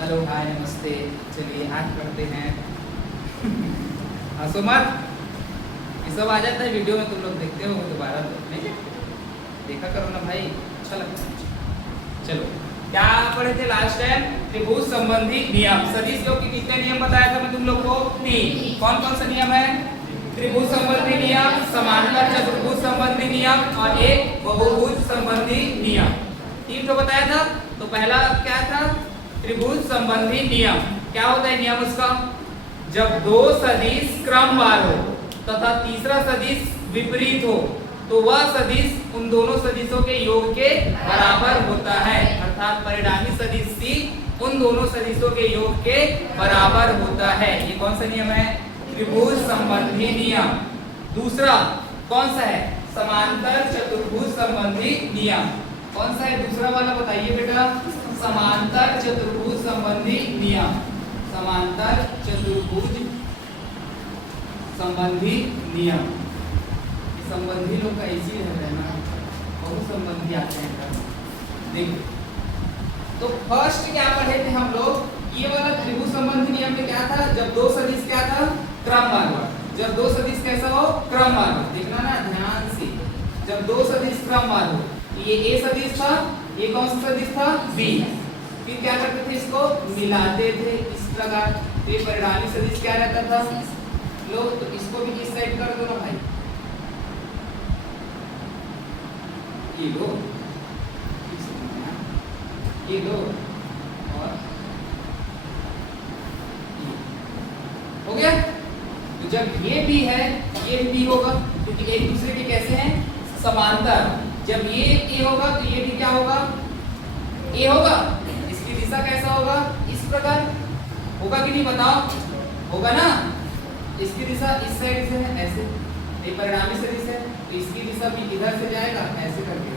Hello hi नमस्ते। चलिए आज पढ़ते हैं। हंसो मत, ये सब आ जाता है वीडियो में, तुम लोग देखते हो दोबारा तो नहीं देखते, देखा करो ना भाई, अच्छा लगता है। चलो क्या पढ़े थे लास्ट टाइम? त्रिभुज संबंधी नियम। सदिश योग के कितने नियम बताया था मैं तुम लोग को? 3। कौन कौन सा नियम है? त्रिभुज संबंधी नियम, समांतर चतुर्भुज संबंधी नियम और एक बहुभुज संबंधी नियम। 3 तो बताया था। तो पहला क्या था? त्रिभुज संबंधी नियम। क्या होता है नियम उसका? जब दो सदिश क्रमवार हो तथा तीसरा सदिश विपरीत हो तो वह सदिश उन दोनों सदिशों के योग के बराबर होता है, अर्थात परिणामी सदिश सी उन दोनों सदिशों के योग के बराबर होता है। ये कौन सा नियम है? त्रिभुज संबंधी नियम। दूसरा कौन सा है? समांतर चतुर्भुज संबंधी नियम। कौन सा है दूसरा वाला? बताइए बेटा। समांतर चतुर्भुज संबंधी नियम। समांतर चतुर्भुज संबंधी नियम। संबंधी लोग का इसी रहता है ना, बहुत संबंधी आते हैं। देखो तो फर्स्ट क्या पढ़े थे हम लोग? ये वाला त्रिभुज संबंधी नियम में क्या था? जब दो सदिश क्या था? क्रमवार हो। जब दो सदिश कैसा हो? क्रमवार हो। देखना ना ध्यान से। जब दो सदिश क्रमवार हो, ये ए सदिश था, ये कौन सा सदिश था? बी। फिर क्या करते थे? इसको मिलाते थे इस प्रकार। तो ये परिणामी सदिश क्या रहता था? लो तो इसको भी इस साइड कर दो ना भाई। ये लो, ये लो और ये हो गया। तो जब ये भी है ये भी होगा, क्योंकि एक दूसरे के कैसे हैं? समांतर। जब ये ए होगा तो ये भी क्या होगा? ए होगा। इसकी दिशा कैसा होगा? इस प्रकार होगा कि नहीं बताओ? होगा ना। इसकी दिशा इस साइड से है, ऐसे। ये परिणामी सदिश है तो इसकी दिशा भी इधर से जाएगा, ऐसे करके।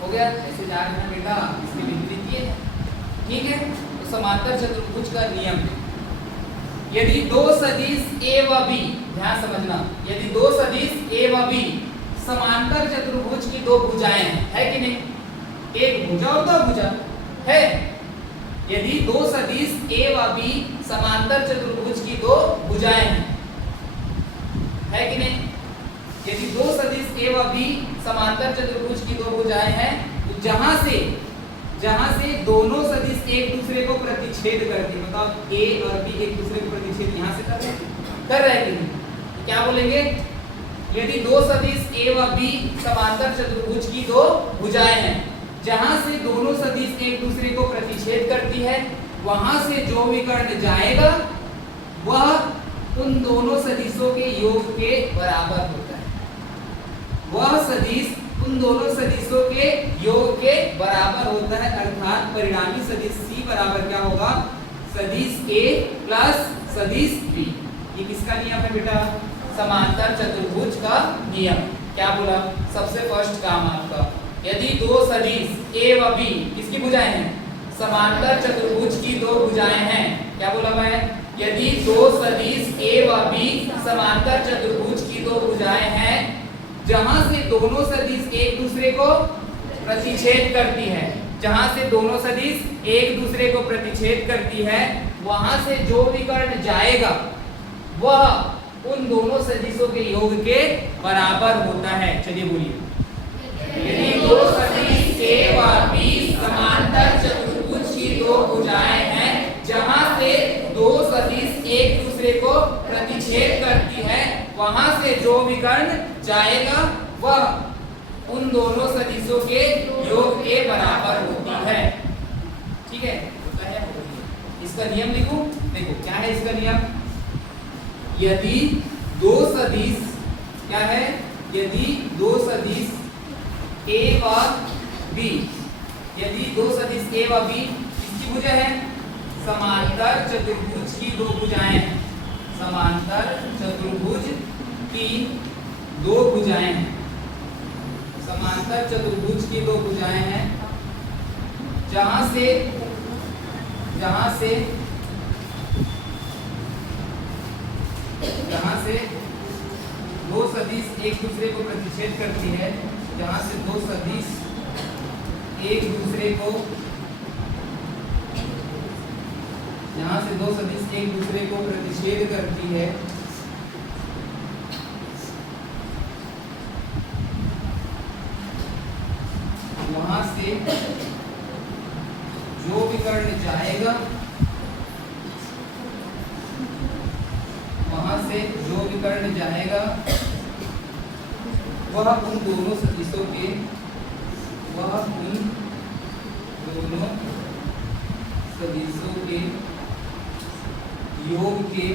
हो गया। ऐसे जा रहे हैं बेटा, इसके विपरीत ये है। ठीक है। तो समांतर चतुर्भुज का नियम है, यदि दो सदिश ए व बी, ध्यान समझना, यदि दो सदिश ए व बी समांतर चतुर्भुज की दो भुजाएं है कि नहीं? एक भुजा और दो भुजा है। यदि दो सदिश ए व बी समांतर चतुर्भुज की दो भुजाएं हैं, है कि नहीं? यदि दो सदिश ए व बी समांतर चतुर्भुज की दो भुजाएं हैं तो जहां से दोनों सदिश एक दूसरे को प्रतिच्छेद करते हैं, बताओ ए और बी एक दूसरे को प्रतिच्छेद यहां से कर रहे हैं कि नहीं? तो क्या बोलेंगे? यदि दो सदिश ए व बी समांतर चतुर्भुज की दो भुजाएं हैं, जहां से दोनों सदिश एक दूसरे को प्रतिच्छेद करती है, वहां से जो विकर्ण जाएगा वह उन दोनों सदिशों के योग के बराबर होता है। वह सदिश उन दोनों सदिशों के योग के बराबर होता है, अर्थात परिणामी सदिश सी बराबर क्या होगा? सदिश ए प्लस सदिश बी। ये किसका नियम है बेटा? समांतर चतुर्भुज का नियम। क्या बोला? सबसे फर्स्ट काम आपका, यदि दो सदिश ए व बी किसकी भुजाएं हैं? समांतर चतुर्भुज की दो भुजाएं हैं। क्या बोला मैं? यदि दो सदिश ए व बी समांतर चतुर्भुज की दो भुजाएं हैं, जहां से दोनों सदिश एक दूसरे को प्रतिच्छेद करती है, जहां से दोनों सदिश एक दूसरे को प्रतिच्छेद करती है, वहां से जो विकर्ण जाएगा वह उन दोनों सदिशों के योग के बराबर होता है। चलिए बोलिए। यदि दो सदिश ए व बी समांतर चतुर्भुज की दो भुजाएं हैं, जहां से दो सदिश एक दूसरे को प्रतिच्छेद करती है, वहां से जो विकर्ण जाएगा वह उन दोनों सदिशों के योग के बराबर होती है। ठीक है। इसका नियम लिखूं? देखो क्या है इसका नियम। यदि दो सदिश क्या है? यदि दो सदिश ए व बी, यदि दो सदिश ए व बी किसकी भुजा है? समांतर चतुर्भुज की दो भुजाएं हैं। समांतर चतुर्भुज की दो भुजाएं हैं। समांतर चतुर्भुज की दो भुजाएं हैं, जहां से दो सदिश एक दूसरे को प्रतिच्छेद करती है, जहां से दो सदिश एक दूसरे को जहां से दो सदिश एक दूसरे को प्रतिच्छेद करती है वहां से जो विकर्ण जाएगा, वहां से जो विकर्ण जाएगा वह उन दोनों सदिशों के योग के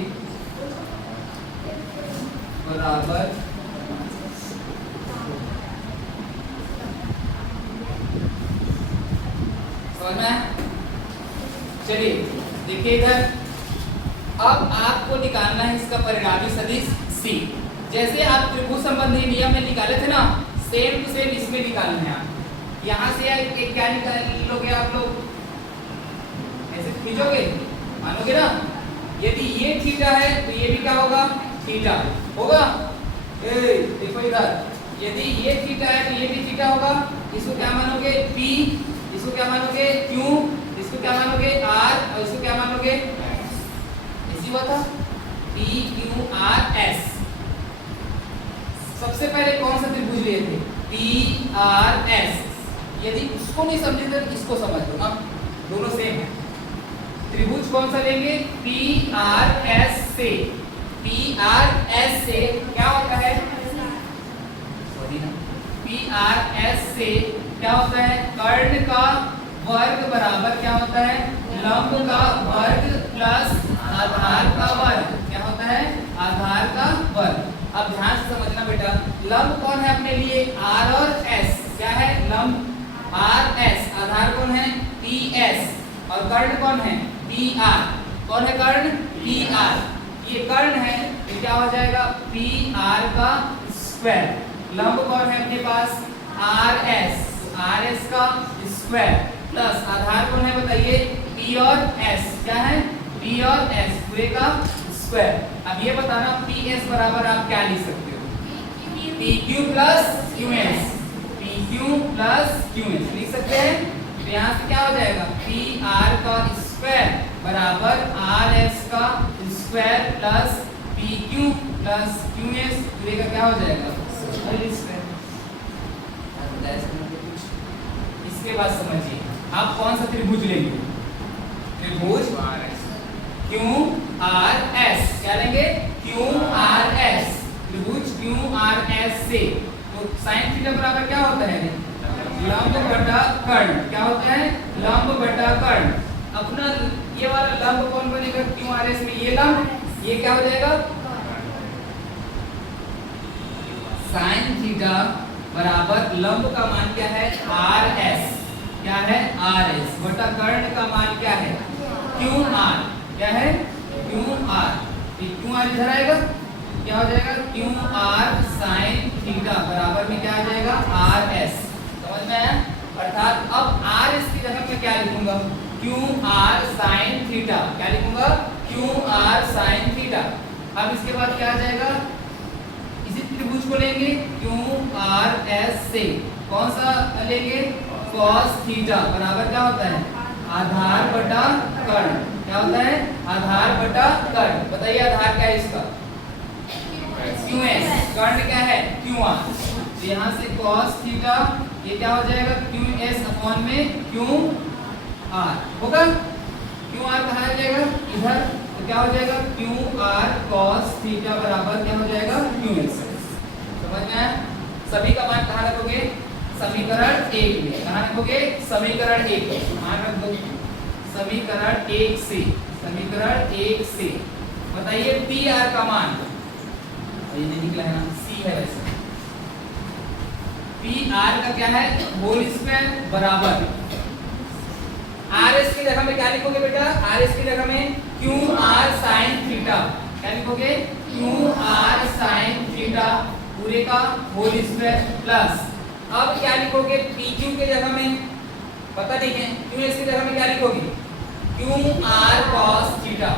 बराबर समझ में? चलिए देखिए इधर, अब आपको निकालना है इसका परिणामी सदिश C। जैसे आप त्रिभुज संबंधी नियम में निकाले थे ना, सेम टू सेम इसमें निकालना है। आप यहाँ से एक क्या निकाल लोगे आप लोग, ऐसे खींचोगे, मानोगे ना, यदि ये थीटा है तो ये भी क्या होगा, थीटा होगा। देखो इधर, यदि ये थीटा है तो ये भी थीटा होगा। इसको क्या मानोगे, P, इसको क्या मानोगे, Q, इसको क्या मानोगे, R, और इसको क्या मानोगे, ऐसी हुआ था P Q R S। सबसे पहले कौन सा त्रिभुज लिए थे, P R S। यदि उसको नहीं समझे तो इसको समझ लो ना, दोनों सेम है। त्रिभुज कौन सा लेंगे, P R S से, P R S से क्या होता है, P R S से क्या होता है, कर्ण का वर्ग बराबर क्या होता है, लंब का वर्ग प्लस आधार का वर्ग। क्या होता है, आधार का वर्ग। अब ध्यान से समझना बेटा, लंब कौन है अपने लिए, R और S। क्या है, लंब R S, आधार कौन है, P S, और कर्ण कौन है, P R। कौन है कर्ण, P R। ये कर्ण है तो क्या हो जाएगा, P R का स्क्वायर। लंब कौन है अपने पास, R S, R S का स्क्वायर प्लस आधार कौन है बताइए, P और S। क्या है, P और S पूरे का स्क्वायर। अब ये बताना P S बराबर आप क्या लिख सकते हो, P Q plus Q S, P Q plus Q S लिख सकते हैं। तो यहाँ से क्या हो जाएगा, P R का स्क्वायर बराबर R S का square plus P Q plus Q S पूरे का क्या हो जाएगा, स्क्वायर। इसके बाद समझिए आप कौन सा त्रिभुज लेंगे, त्रिभुज Q R S। क्या लेंगे, Q R S, त्रिभुज Q R S से। तो साइन थीटा बराबर क्या होता है, लंब बटा कर्ण। क्या होता है, लंब बटा कर्ण। अपना ये वाला लंब कौन बनेगा, Q R S में ये लंब, ये क्या हो जाएगा, साइन थीटा बराबर लंब का मान क्या है, R S। क्या है, R S बटा कर्ण का मान क्या है, Q R। क्या है, Q R। Q R इधर आएगा, क्या हो जाएगा, Q R साइन थीटा बराबर में क्या आ जाएगा, R S। समझ में आया? अर्थात अब R S की जगह मैं क्या लिखूंगा, Q R साइन थीटा। क्या लिखूंगा, Q R साइन थीटा। अब इसके बाद क्या आ जाएगा, इसी त्रिभुज को लेंगे Q R S से, कौन सा लेंगे, cos थीटा बराबर क्या होता है, आधार बटा कर्ण। क्या होता है, आधार बटा कर्ण। बताइए आधार क्या है इसका, Q S, कर्ण क्या है, Q R। तो यहाँ से cos थीटा ये क्या हो जाएगा, Q S अपॉन में Q R होगा। Q R कहाँ आ जाएगा, इधर। तो क्या हो जाएगा, Q R cos थीटा बराबर क्या हो जाएगा, Q S। समझ में आया? सभी का मान कहाँ रखोगे, समीकरण 1 में। कहाँ रखोगे, समीकरण 1 में। मान रख दो समीकरण 1 से, समीकरण 1 से बताइए P R का मान, ये नहीं निकला है ना, C है वैसे। P R का क्या है, होल स्क्वायर बराबर R S की जगह में क्या लिखोगे बेटा, R S की जगह में Q R sin थीटा। क्या लिखोगे, Q R sin थीटा पूरे का होल स्क्वायर प्लस, अब क्या लिखोगे, PQ के जगह में पता नहीं है, QS की जगह में क्या लिखोगे, Q R cos थीटा।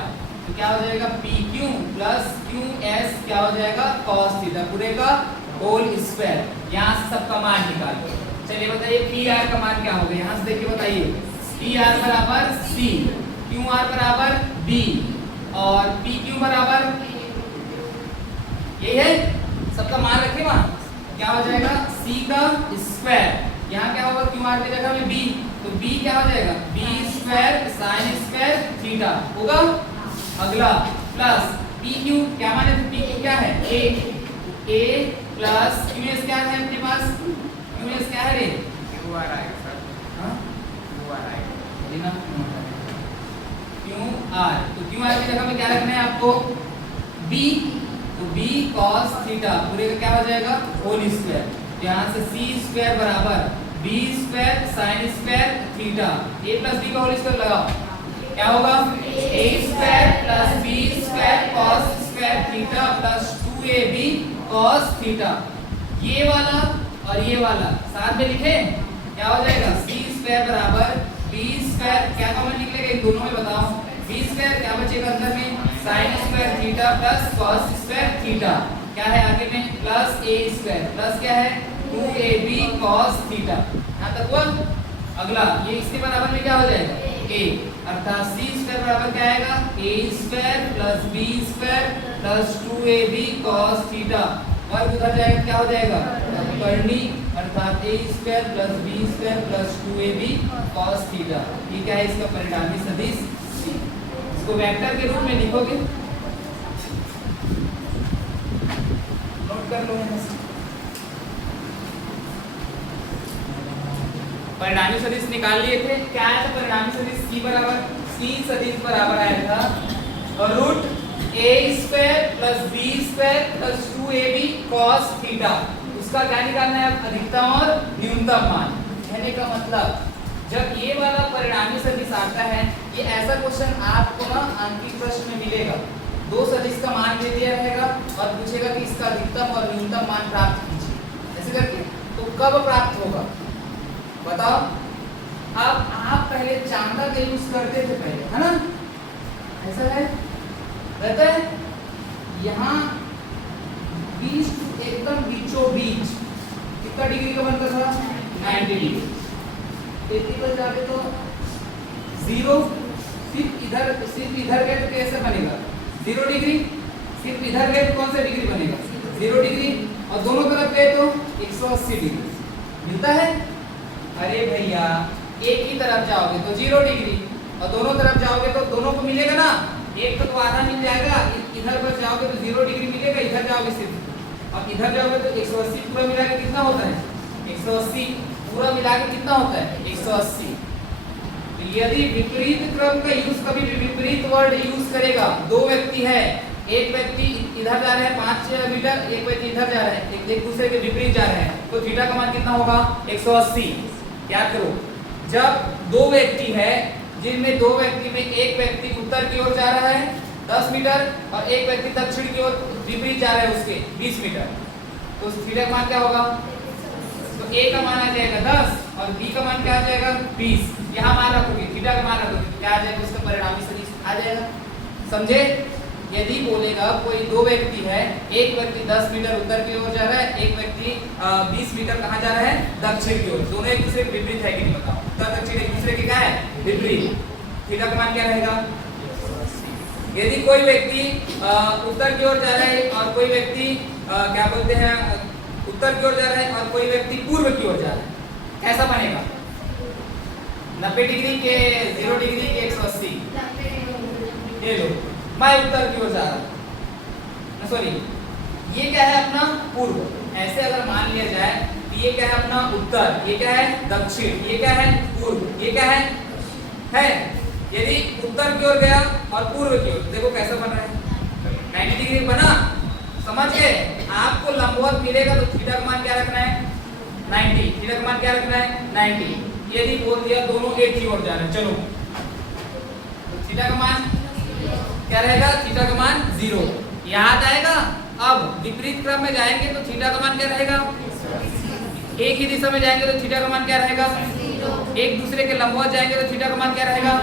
तो क्या हो जाएगा, PQ प्लस QS क्या हो जाएगा, cos थीटा पूरे का होल स्क्वायर। यहाँ से सबका मान निकालो। चलिए बताइए P R का मान क्या होगा, यहाँ से देखिए बताइए, P R बराबर C। क्यू आर बराबर बी और पी क्यू बराबर यही है, सबका मान रखे वहां, क्या हो जाएगा सी का स्क्वायर, यहाँ क्या होगा क्यू आर की जगह में बी, तो बी क्या हो जाएगा b square sine square theta होगा। अगला प्लस पी क्यू, क्या माने पी क्यू क्या है ए प्लस क्यू एस क्या है अपने पास, क्यू एस क्या है रे क्यू आर आई सर, हाँ क्यू आर आई लेना क्यू आर, तो क्यू आर की जगह में क्या रखना है आपको बी, तो बी cos थीटा पूरे का क्या हो जाएगा होल स्क्वायर, यहाँ से सी स्क्वायर बराबर B square sine square theta, A plus B का होल स्क्वायर लगाओ क्या होगा A square plus B square cos square theta plus 2ab cos theta. ये वाला और ये वाला साथ में लिखे क्या हो जाएगा सी स्क्वायर बराबर बी स्क्वायर, क्या कॉमन निकलेगा इन दोनों में बताओ, बी स्क्वायर क्या बचेगा अंदर में sign square theta plus cos square theta, क्या है आगे में प्लस ए स्क्वायर प्लस क्या है 2ab cos थीटा, यहाँ तक हुआ। अगला ये इसके बराबर में क्या हो जाएगा a, अर्थात सी स्क्वायर बराबर क्या आएगा a square plus B square plus 2ab cos theta, वर्ग उधर जाएगा क्या हो जाएगा करनी, अर्थात a square plus B square plus 2ab cos theta. ये क्या है इसका परिणामी सदिश c, इसको वेक्टर के रूप में लिखोगे, नोट कर लो यहाँ से। परिणामी सदिश निकाल लिए थे, क्या आया था परिणामी सदिश c बराबर c सदिश बराबर आया था और root a square plus b square plus 2ab cos theta, उसका क्या निकालना है अधिकतम और न्यूनतम मान। कहने का मतलब जब ये वाला परिणामी सदिश आता है, ये ऐसा क्वेश्चन आपको ना अंकित प्रश्न में मिलेगा, दो सदिश का मान दे दिया रहेगा और पूछेगा कि इसका अधिकतम और न्यूनतम मान प्राप्त कीजिए, ऐसे करके तो कब प्राप्त होगा बताओ। अब आप पहले चांदा का यूज करते थे पहले, है ना, ऐसा है रहता है, यहाँ 20 एकदम बीचों बीच कितना डिग्री का बनता था 90 डिग्री, 80 पर जाके तो 0, सिर्फ इधर गए तो कैसे बनेगा 0 डिग्री, सिर्फ इधर गए तो कौन सा डिग्री बनेगा 0 डिग्री, और दोनों तरफ गए तो 180 डिग्री मिलता है। अरे भैया एक ही तरफ जाओगे तो 0 डिग्री और दोनों तरफ जाओगे तो दोनों को मिलेगा ना, एक तो आधा मिल जाएगा, इधर पर जाओगे तो 0 डिग्री मिलेगा, इधर जाओगे सिर्फ, अब इधर जाओगे तो 180 पूरा मिला के कितना होता है 180 पूरा मिला के कितना होता है 180। तो यदि विपरीत क्रम का यूज कभी भी विपरीत वर्ड यूज करेगा, दो व्यक्ति है, एक व्यक्ति इधर जा रहा है 5 मीटर, एक व्यक्ति इधर जा रहा है, एक दूसरे के विपरीत जा रहे हैं, तो थीटा का मान कितना होगा 180। याद करो जब दो व्यक्ति है जिनमें दो व्यक्ति में एक व्यक्ति उत्तर की ओर जा रहा है 10 मीटर और एक व्यक्ति दक्षिण की ओर विपरीत जा रहा है उसके 20 मीटर, तो थीटा का मान क्या होगा, तो ए का मान आ जाएगा 10 और बी का मान क्या आ जाएगा 20, यहाँ मान रखोगे थीटा का मान रखोगे क्या आ जाएगा उसका परिणामी सदिश आ जाएगा। समझे, यदि बोलेगा कोई दो व्यक्ति है, एक व्यक्ति 10 मीटर उत्तर की ओर जा रहा है, एक व्यक्ति 20 मीटर कहाँ जा रहा है दक्षिण की ओर, दोनों एक दूसरे के विपरीत है कि नहीं बताओ, उत्तर दक्षिण एक दूसरे के क्या है विपरीत, थीटा का मान क्या रहेगा। यदि कोई व्यक्ति उत्तर की ओर जा रहा है और कोई व्यक्ति क्या बोलते हैं उत्तर की ओर जा रहा है और कोई व्यक्ति पूर्व की ओर जा रहा है, कैसा बनेगा 90 डिग्री के 0 डिग्री के 180, ये लो मैं उत्तर की ओर जा रहा हूँ, सॉरी ये क्या है अपना पूर्व, ऐसे अगर मान लिया जाए कि ये क्या है अपना उत्तर, ये क्या है दक्षिण, ये क्या है पूर्व, ये क्या है यदि उत्तर की ओर गया और पूर्व की ओर, देखो कैसा बन रहा है 90 डिग्री बना, समझ गए। आपको लंबवत मिलेगा तो थीटा का मान क्या रखना है 90, थीटा का मान क्या रखना है 90। यदि बोल दिया दोनों एक की ओर जा रहे हैं, चलो तो थीटा का मान क्या रहेगा, थीटा का मान 0 याद आएगा। अब विपरीत क्रम में जाएंगे तो थीटा का मान क्या रहेगा, एक ही दिशा में जाएंगे तो थीटा का मान क्या रहेगा, एक दूसरे के लंबवत जाएंगे तो थीटा का मान क्या रहेगा।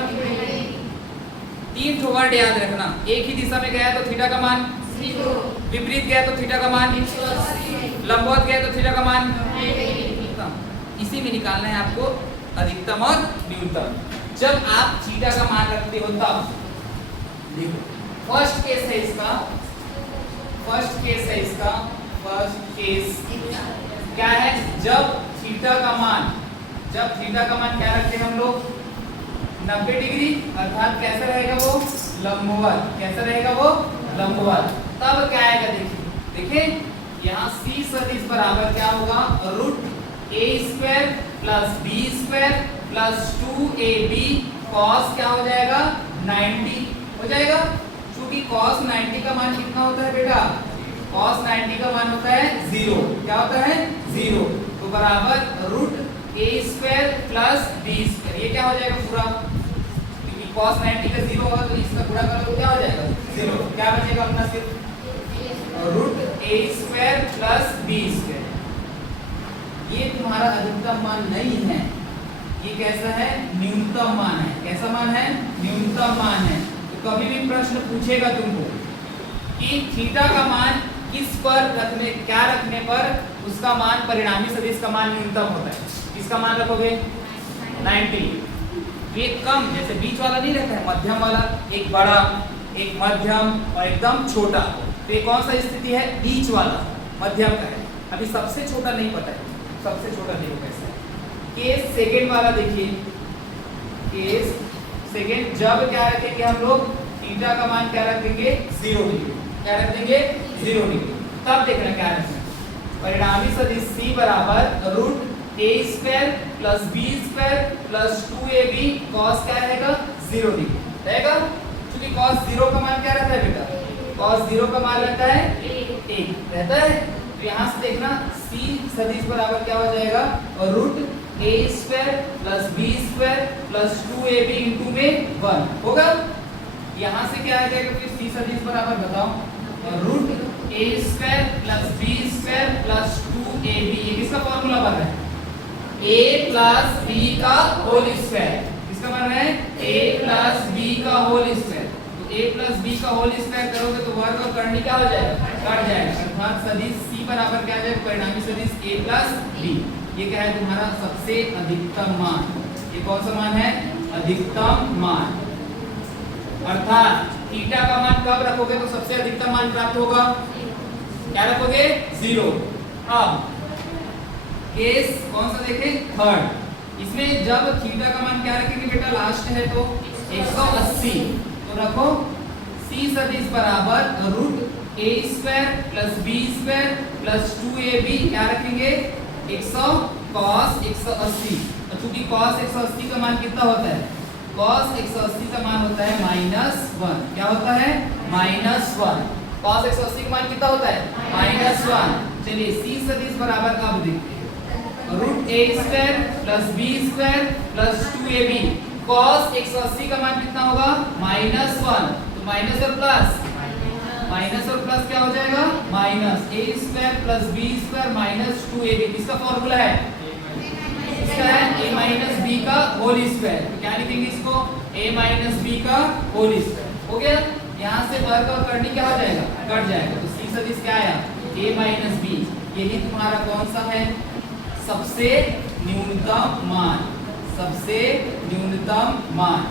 3 वर्ड याद रखना, एक ही दिशा में गया तो थीटा का मान 0, विपरीत गया तो थीटा का मान 180, लंबवत गया तो थीटा का मान 90। इसी में निकालना है आपको अधिकतम और न्यूनतम। जब आप थीटा का मान रखते हो तब देखो फर्स्ट केस है इसका, फर्स्ट केस क्या है, जब थीटा का मान क्या रखते हैं हम लोग 90 डिग्री, अर्थात कैसा रहेगा वो लंबवत, कैसा रहेगा वो लंबवत। तब क्या आएगा देखिए यहाँ c सदिश बराबर क्या होगा, root a square plus b square plus 2ab cos क्या हो जाएगा 90 हो जाएगा। क्योंकि cos 90 का मान कितना होता है बेटा, cos 90 का मान होता है 0, क्या होता है 0, तो बराबर root a square plus b square, ये क्या हो जाएगा पूरा, क्योंकि cos 90 का 0 होगा तो इसका पूरा करो तो क्या हो जाएगा 0, क्या बचेगा अपना सिर्फ root a square plus b square. ये तुम्हारा अधिकतम मान नहीं है, ये कैसा है न्यूनतम मान है, कैसा मान है न्यूनतम मान है। तो कभी भी प्रश्न पूछेगा तुमको कि थीटा का मान किस पर रखने पर उसका मान परिणामी सदिश का मान न्यूनतम होता है, किसका मान रखोगे 90, ये कम जैसे बीच वाला नहीं रहता है, मध्यम वाला, एक बड़ा एक मध्यम और एकदम छोटा, तो ये कौन सा स्थिति है बीच वाला मध्यम का है। अभी सबसे छोटा नहीं पता है, सबसे छोटा देखो कैसा है। केस सेकंड वाला देखिए, केस सेकंड जब क्या रखेंगे हम लोग थीटा का मान क्या रखेंगे 0 डिग्री, क्या रख देंगे 0 डिग्री। तब देखना क्या रखेंगे परिणामी सदिश c बराबर root a square plus b square plus 2ab cos क्या रहेगा 0 डिग्री रहेगा। क्योंकि cos 0 का मान क्या रहता है बेटा, cos 0 का मान रहता है 1 रहता है। तो यहाँ से देखना c सदिश बराबर क्या हो जाएगा और root a square plus b square plus 2ab into में 1 होगा। यहाँ से क्या आ जाएगा फिर c सदिश बराबर बताओ root a square plus b square plus 2ab, ये किसका फॉर्मूला बन रहा है a प्लस b का होल स्क्वायर, किसका बन रहा है a प्लस b का होल स्क्वायर। तो a प्लस b का होल स्क्वायर करोगे तो वर्ग और करनी क्या हो जाएगा कट जाएगा, अर्थात सदिश c बराबर क्या आ जाएगा परिणामी सदिश a प्लस b। ये क्या है तुम्हारा सबसे अधिकतम मान, ये कौन सा मान है अधिकतम मान। अर्थात थीटा का मान कब रखोगे तो सबसे अधिकतम मान प्राप्त होगा, क्या रखोगे 0। अब केस कौन सा देखें थर्ड, इसमें जब थीटा का मान क्या रखेंगे बेटा लास्ट है तो 180, तो रखो c सदिश बराबर root a square plus b square plus 2ab क्या रखेंगे 100 cos 180। चूंकि cos 180 का मान कितना होता है, cos 180 का मान होता है -1, क्या होता है -1, cos 180 का मान कितना होता है -1। चलिए c सदिश बराबर कब देखते हैं root a square plus b square plus 2ab cos 180 का मान कितना होगा -1, तो माइनस और प्लस क्या हो जाएगा minus a square plus b square minus 2ab, किसका फॉर्मूला है इसका है a माइनस b का होल स्क्वायर। तो क्या लिखेंगे इसको a माइनस b का होल स्क्वायर हो गया। यहाँ से वर्ग और करनी क्या हो जाएगा कट जाएगा, तो c सदिश क्या आया a माइनस b, यही तुम्हारा कौन सा है सबसे न्यूनतम मान, सबसे न्यूनतम मान।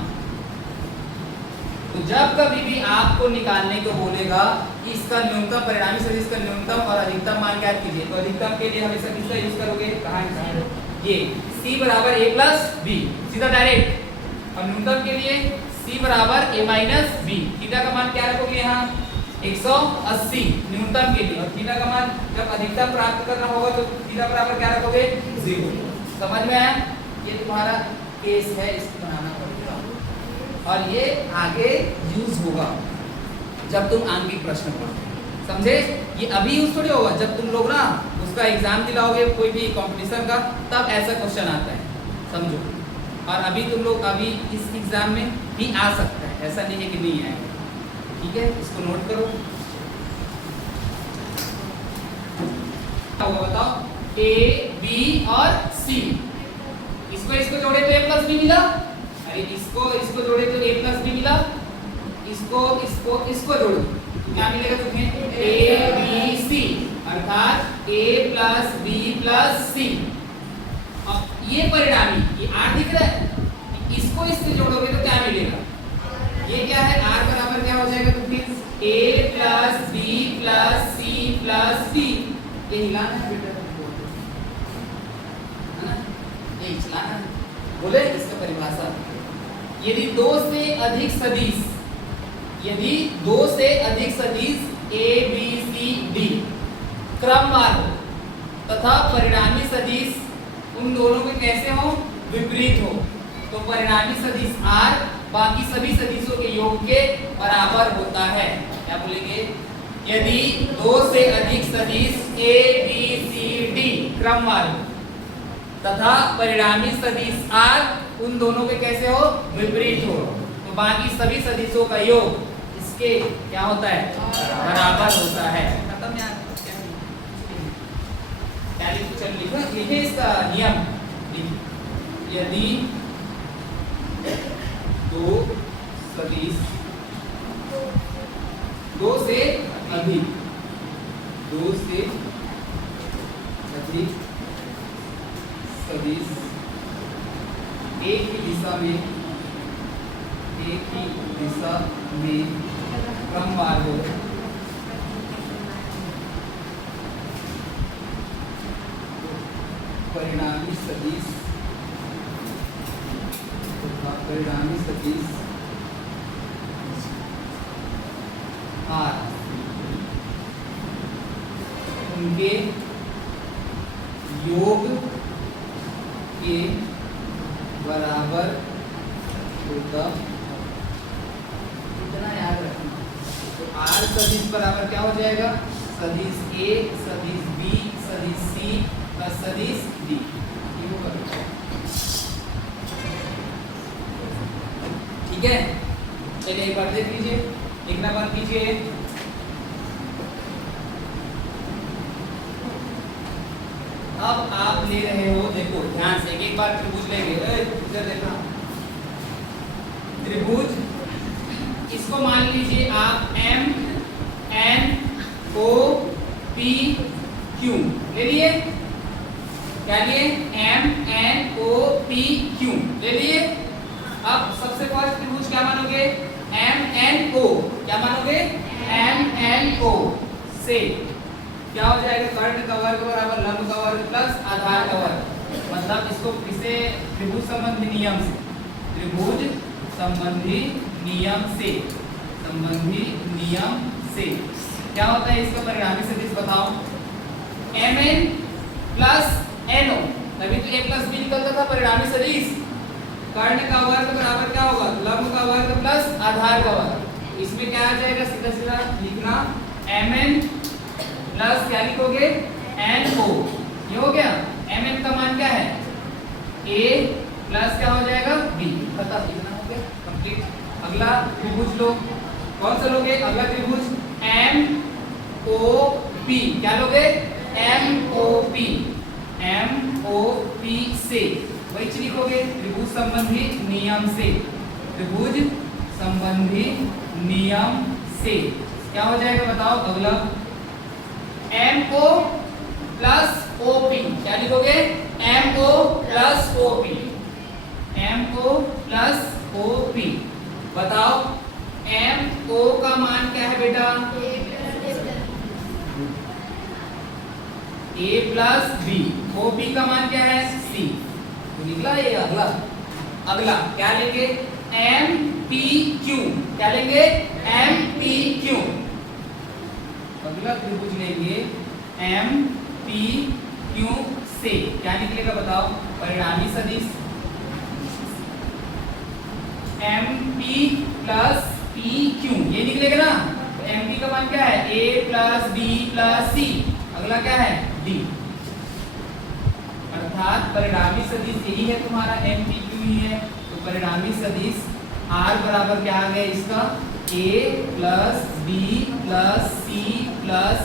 तो जब कभी भी आपको निकालने को बोलेगा कि इसका न्यूनतम परिणामी सदिश का न्यूनतम और अधिकतम मान क्या कीजिए, तो अधिकतम के लिए हमेशा किसका यूज करोगे कहाँ ये c बराबर a प्लस b सीधा डायरेक्ट, और न्यूनतम के लिए c बराबर a माइनस b। थीटा का मान क्या रखोगे यहाँ 180 न्यूनतम के लिए, और थीटा का मान जब अधिकतम प्राप्त करना होगा तो थीटा बराबर क्या रखोगे 0। समझ में आया, ये तुम्हारा केस है, इसको बनाना पड़ेगा और ये आगे यूज होगा जब तुम आंगिक प्रश्न पढ़ोगे, समझे। ये अभी यूज थोड़ी होगा, जब तुम लोग ना उसका एग्जाम दिलाओगे कोई भी कंपटीशन का तब ऐसा क्वेश्चन आता है, समझो। और अभी तुम लोग अभी इस एग्जाम में भी आ सकता है, ऐसा नहीं है कि नहीं आएगा, ठीक है। इसको नोट करो। बताओ a b और c, इसको जोड़े तो a प्लस b मिला, अरे इसको जोड़े तो a प्लस b मिला, इसको जोड़ो क्या मिलेगा तुम्हें a b c, अर्थात a plus b plus c। अब ये परिणामी ये r दिख रहा है, इसको इसको इससे जोड़ोगे तो क्या मिलेगा, ये क्या है r बराबर क्या हो जाएगा, तो फिर a plus b plus c plus d, ये हिलाना है बेटा, है ना, ये हिलाना है। बोले इसका परिभाषा, यदि दो से अधिक सदिश, यदि दो से अधिक सदिश a b c d क्रमवार हो तथा परिणामी सदिश उन दोनों के कैसे हो, विपरीत हो, तो परिणामी सदिश r बाकी सभी सदिशों के योग के बराबर होता है। क्या बोलेंगे, यदि दो से अधिक सदिश a b c d क्रमवार हो तथा परिणामी सदिश r उन दोनों के कैसे हो, विपरीत हो, तो बाकी सभी सदिशों का योग इसके क्या होता है, बराबर होता है। खत्म यार, चल लिखे इसका नियम, यदि दो सदिश दो से अधिक सदिश एक ही दिशा में क्रमवार हो परिणामी सदिश r उनके योग के बराबर होता, इतना याद रखना। तो r सदिश बराबर क्या हो जाएगा, सदिश a सदिश b सदिश c प्लस सदिश d, ये होगा। ठीक है, चलिए एक बार देख लीजिए, लिखना बंद कीजिए। अब आप ले रहे हो, देखो ध्यान से, एक बार त्रिभुज लेंगे, इधर देखना, त्रिभुज इसको मान लीजिए आप m n o p q ले लिए, क्या लिए, m n o p q ले लिए। अब सबसे फर्स्ट त्रिभुज क्या मानोगे, m n o, क्या मानोगे, m n o से क्या हो जाएगा, कर्ण का वर्ग बराबर लंब का वर्ग प्लस आधार का वर्ग, मतलब इसको किसे, त्रिभुज संबंधी नियम से, त्रिभुज संबंधी नियम से क्या होता है, इसका परिणामी सदिश बताओ, mn प्लस no, तभी तो a प्लस b निकलता था परिणामी सदिश। कर्ण का वर्ग बराबर क्या होगा, लंब का वर्ग प्लस आधार का वर्ग, इसमें क्या आ जाएगा, सीधा सीधा लिखना, mn प्लस क्या लिखोगे, no, ये हो गया। mn का मान क्या है, a प्लस क्या हो जाएगा, b, खत्म, लिखना हो गया, कंप्लीट। अगला त्रिभुज लो, कौन सा लोगे, अगला त्रिभुज MOP, क्या लोगे, MOP से वही चीज लिखोगे, त्रिभुज संबंधी नियम से, त्रिभुज संबंधी नियम से क्या हो जाएगा बताओ, अगला MO प्लस OP, क्या लिखोगे, MO plus OP, MO plus OP, बताओ MO का मान क्या है बेटा, A प्लस B, OP का मान क्या है, C, तो निकला ये। अगला क्या लेंगे, MPQ, क्या लेंगे, MPQ, अगला त्रिभुज लेंगे MPQ से क्या निकलेगा बताओ, परिणामी सदिश MP प्लस PQ, ये निकलेगा ना, तो MP का मान क्या है, A plus B plus C, अगला क्या है, D, अर्थात परिणामी सदिश यही है तुम्हारा, MPQ ही है, तो परिणामी सदिश R बराबर क्या आ गया इसका, A plus B plus C plus